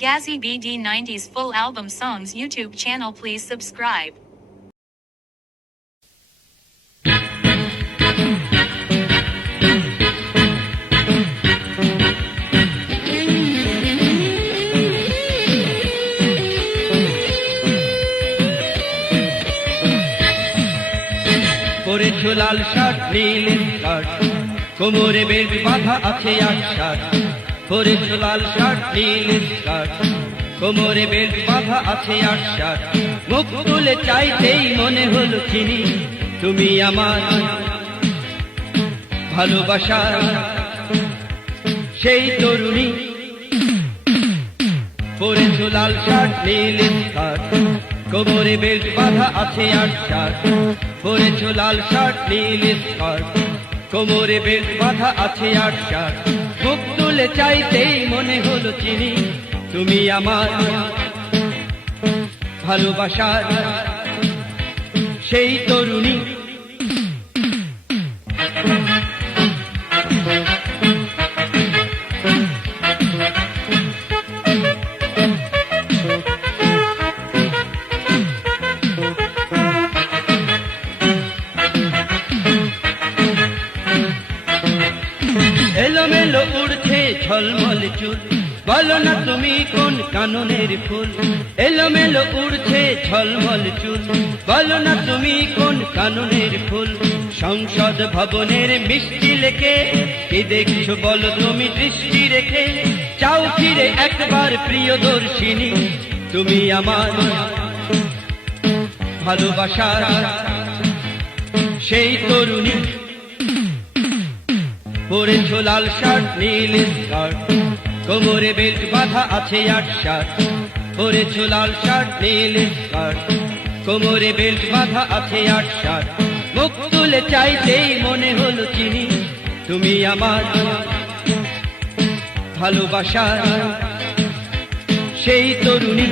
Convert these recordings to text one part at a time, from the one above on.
Gazzy BD 90s full album songs YouTube channel, please subscribe. পরেছো লাল shirt নীল skirt, কোমরে বেল্ট বাঁধা আছে 8 শার্ট। পরেছো লাল শার্ট নীল স্কার্ট, কোমরে বেল্ট বাঁধা আছে 8 শার্ট। মুখ তুলে চাইতেই মনে হলো চিনি তুমি আমার ভালোবাসার সেই তরুণী। পরেছো লাল শার্ট নীল স্কার্ট, কোমরে বেল্ট বাঁধা আছে 8 শার্ট। পরেছো লাল শার্ট নীল স্কার্ট, কোমরে বেল্ট বাঁধা আছে 8 শার্ট। মুখ তুলে চাইতেই মনে হলো চিনি তুমি আমার ভালোবাসার সেই তরুণী। এলোমেলো উড়ছে ঝলমল চুল, বলো না তুমি কোন কাননের ফুল। এলোমেলো উড়ছে ঝলমল চুল, বলো না তুমি কোন কাননের ফুল। সংসদ ভবনের মিষ্টি লেখে কি দেখছো বলো তুমি দৃষ্টি রেখে। চাও ফিরে একবার প্রিয়দর্শিনী তুমি আমার ভালোবাসার সেই তরুণী। পরেছো লাল শার্ট নীল স্কার্ট, কোমরে বেল্ট বাঁধা আছে 8 শার্ট। পরেছো লাল শার্ট নীল স্কার্ট, কোমরে বেল্ট বাঁধা আছে 8 শার্ট। মুখ তুলে চাইতেই মনে হলো চিনি তুমি আমার ভালোবাসার সেই তরুণী।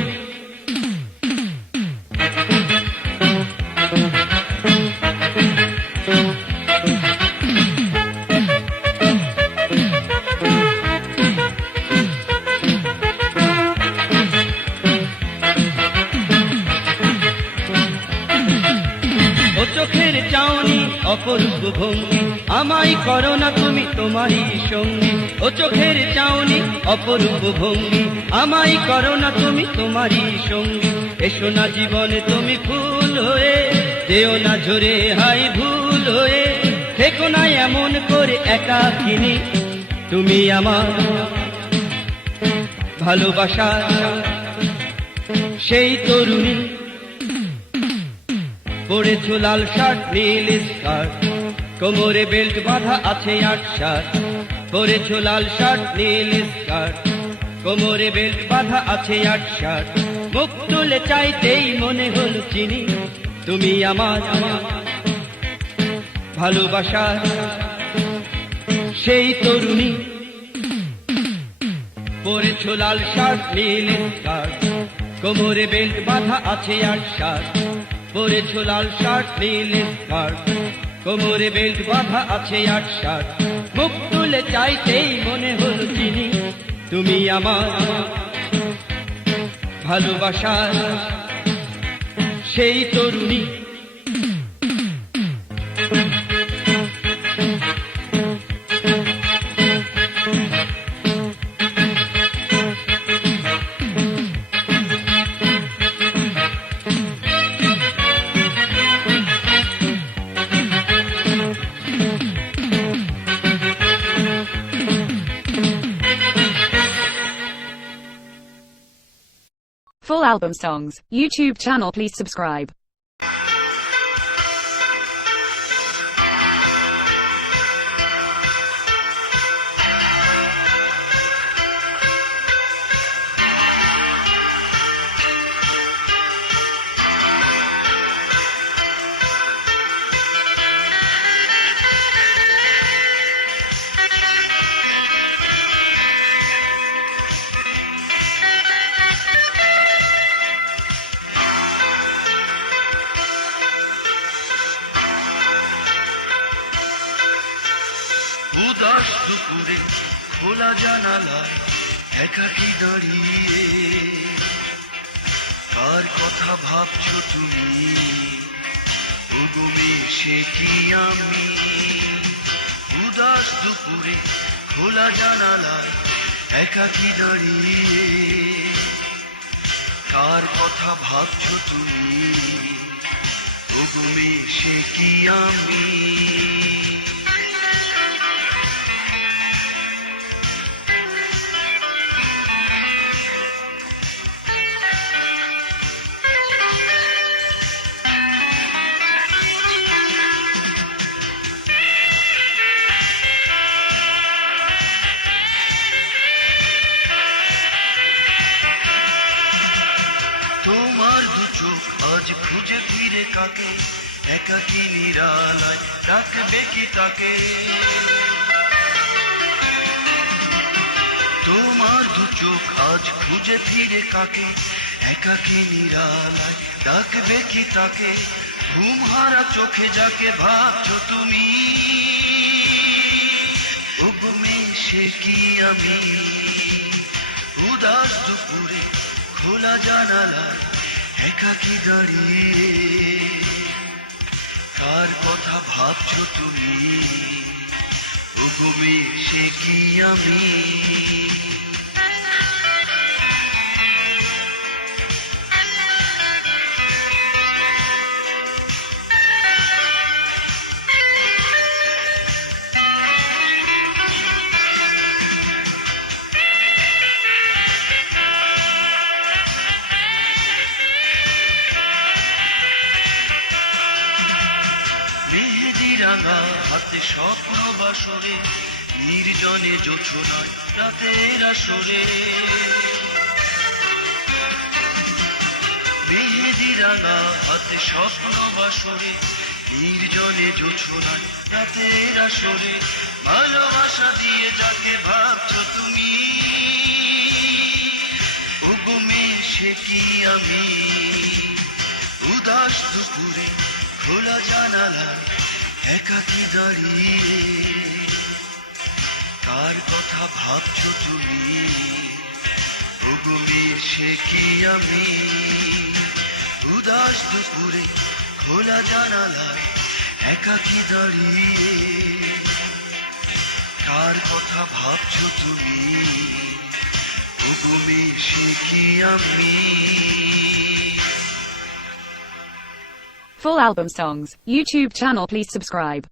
চোখের চাউনি অপরূপ ভঙ্গি, আমায় করো না তুমি তোমারই সঙ্গী। ও চোখের চাউনি অপরূপ ভঙ্গি, আমায় করো না তুমি তোমারই সঙ্গী। এসো না জীবনে তুমি ফুল হয়ে, যেও না ঝরে হাই ভুল হয়ে। থেকো না এমন করে একাকিনী তুমি আমার ভালোবাসার সেই তরুণী। পরেছো লাল শার্ট নীল স্কার্ট, কোমরে বেল্ট বাঁধা আছে 8 শার্ট। পরেছো লাল শার্ট নীল স্কার্ট, কোমরে বেল্ট বাঁধা আছে 8 শার্ট। মুখ তুলে চাইতেই মনে হলো চিনি তুমি আমার ভালোবাসার সেই তরুণী। পরেছো লাল শার্ট নীল স্কার্ট, কোমরে বেল্ট বাঁধা আছে 8 শার্ট। পরেছো লাল শার্ট নীল স্কার্ট, কোমরে বেল্ট বাঁধা আছে 8 শার্ট। মুখ তুলে চাইতেই মনে হলো চিনি তুমি আমার ভালোবাসার সেই তরুণী। Full album songs, YouTube channel, please subscribe. উদাস দুপুরে খোলা জানালায় একাকী দাঁড়িয়ে কার কথা ভাবছো তুমি ওগো সে কি আমি উদাস দুপুরে খোলা জানালায় একাকী দাঁড়িয়ে কার কথা ভাবছো তুমি ওগো সে কি আমি তোমার দু চোখ আজ খুঁজে ফিরে কাকে একাকী নিরালায় ডাকবে কি তাকে তোমার দু চোখ আজ খুঁজে ফিরে কাকে একাকী নিরালায় ডাকবে কি তাকে ঘুম হারা চোখে যাকে ভাবছো তুমি ওগো সে কি আমি উদাস দুপুরে খোলা জানালায় একাকী দাঁড়িয়ে কার কথা ভাবছো তুমি ওগো সে কি আমি মেহেদি রাঙা হাতে স্বপ্ন বাসরে নির্জনে জোছনায় রাতের আসরে মেহেদি রাঙা হাতে স্বপ্ন বাসরে নির্জনে জোছনায় রাতের আসরে ভালোবাসা দিয়ে যাকে ভাবছো তুমি ওগো সে কি আমি উদাস দুপুরে খোলা জানালায় একাকী দাঁড়িয়ে কার কথা ভাবছো তুমি ওগো সে কি আমি উদাস দুপুরে খোলা জানালায় একাকী দাঁড়িয়ে কার কথা ভাবছো তুমি ওগো সে কি আমি Full album songs. YouTube channel please subscribe.